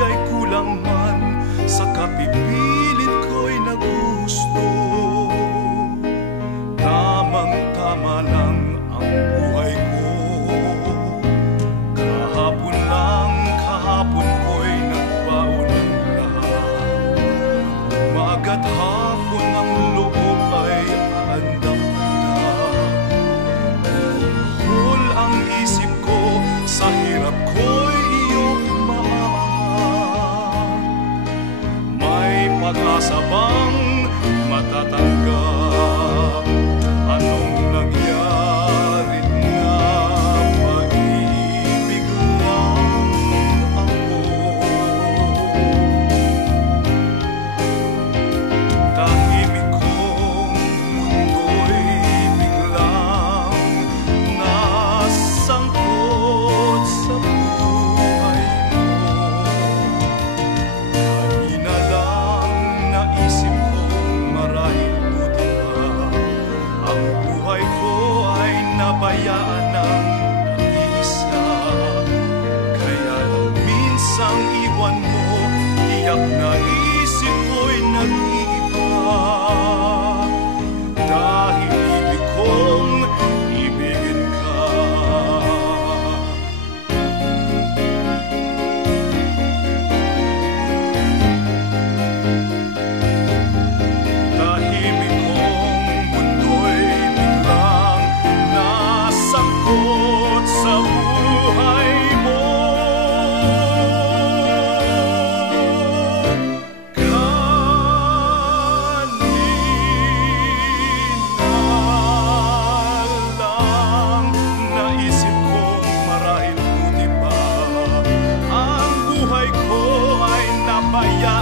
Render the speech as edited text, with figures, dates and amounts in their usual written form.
ay kulang man, sa kapipilit ko'y nagusto. Tamang-tama lang ang buhay ko. Kahapon ko'y nagbaon ng lahat. Umaga't hapon ang loob ay andam-andam. Buhol ang isip ko, sa hirap ko'y iyong maangat. May pag-asa bang matatanggap? Anong nangyari nga? Pag-ibig lang ako. Tahimik kong mundo'y biglang nasangkot sa buhay mo. Kanina lang naisip kong marahil buti ba ang buhay ko ay nabayaan ng nag-iisa. Kaya lang minsang iwan mo, tiyak na isip ko'y nag-iiba. Dahil ibig kong ibigin ka. Tahimik kong mundo'y biglang nasangkot sa buhay mo. Kanina lang naisip kong marahil buti pa ang buhay ko ay nabayaan